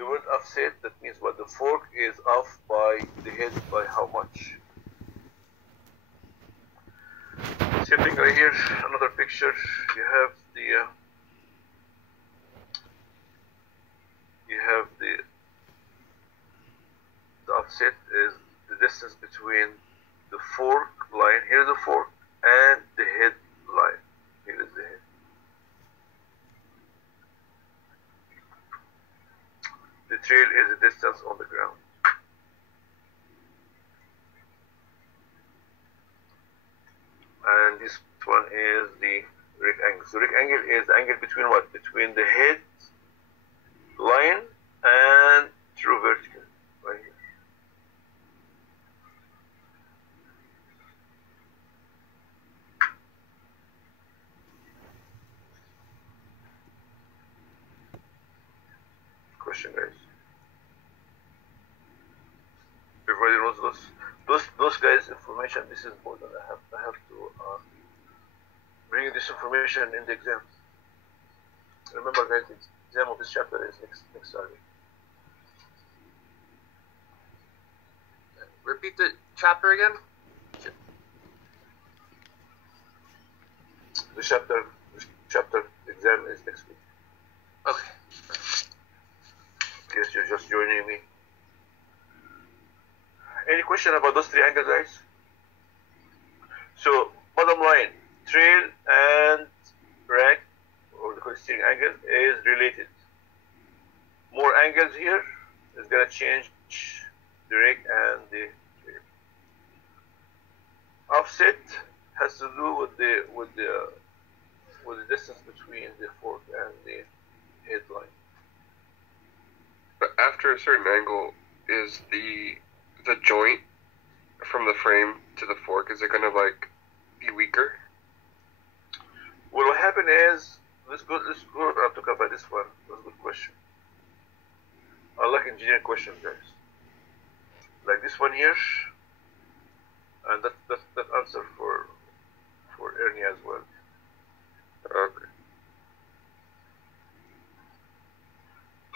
the word offset, that means what? The fork is off by the head by how much? Same thing right here, another picture. You have the offset is the distance between the fork line, here's the fork, and the head line. Here is the head. The trail is the distance on the ground. And this one is the rectangle. So rectangle is the angle between what? Between the head line and true vertical, right here. Question, guys. Everybody knows those guys' information. This is important. I have to bring this information in the exam. Remember, guys, the exam of this chapter is next Saturday. Repeat the chapter again. The chapter exam is next week. Okay. In case you're just joining me. Any question about those three angles, guys? So, bottom line, trail and rack, or the steering angle, is related. More angles here is going to change the rake and the trail. Offset has to do with the distance between the fork and the headline. But after a certain angle, is the joint from the frame to the fork, is it gonna like be weaker? Well, what happened is, let's go and talk about this one. That's a good question. I like engineering questions, guys. Like this one here, and that answer for Ernie as well. Okay.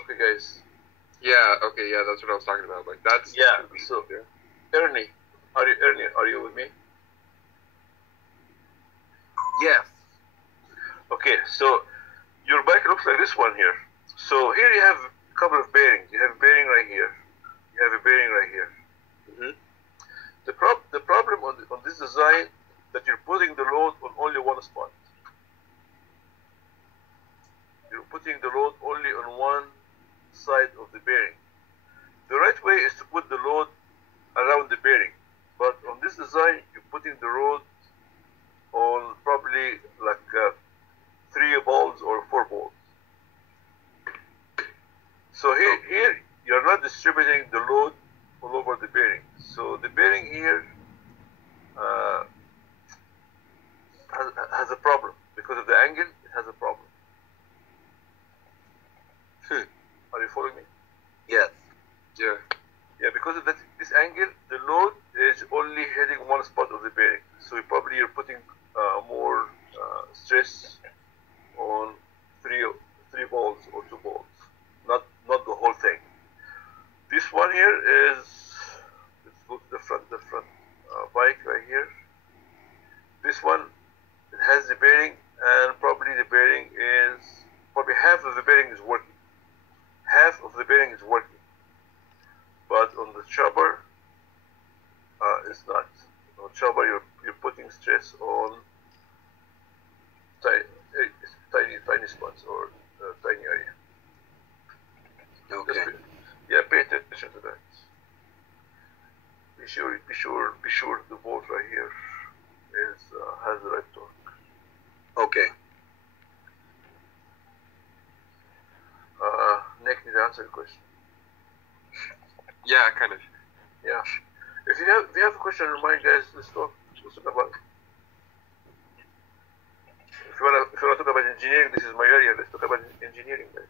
Okay, guys. Yeah. Okay. Yeah, that's what I was talking about. Like that's. Yeah. So, Ernie, are you with me? Yes. Okay. So, your bike looks like this one here. So here you have a couple of bearings. You have a bearing right here. You have a bearing right here. Mm-hmm. The problem on this design that you're putting the load on only one spot. You're putting the load only on one side of the bearing. The right way is to put the load around the bearing, but on this design you're putting the load on probably like 3 balls or 4 balls. So here you're not distributing the load all over the bearing. So the bearing here has a problem because of the angle. It has a problem. Are you following me? Yes. Yeah. Yeah, because of this angle, the load is only hitting one spot of the bearing. So you're putting more stress on three balls or 2 balls, not the whole thing. This one here is, let's go to the front bike right here. This one, it has the bearing, and probably half of the bearing is working. Half of the bearing is working, but on the chopper, it's not. On chopper, you're putting stress on tiny spots or tiny area. Okay. Pay attention to that. Be sure the bolt right here has the right torque. Okay. Nick, did I answer the question? Yeah, kind of. Yeah. If you have a question in mind, guys, let's talk about it. If you wanna talk about engineering, this is my area. Let's talk about engineering, guys.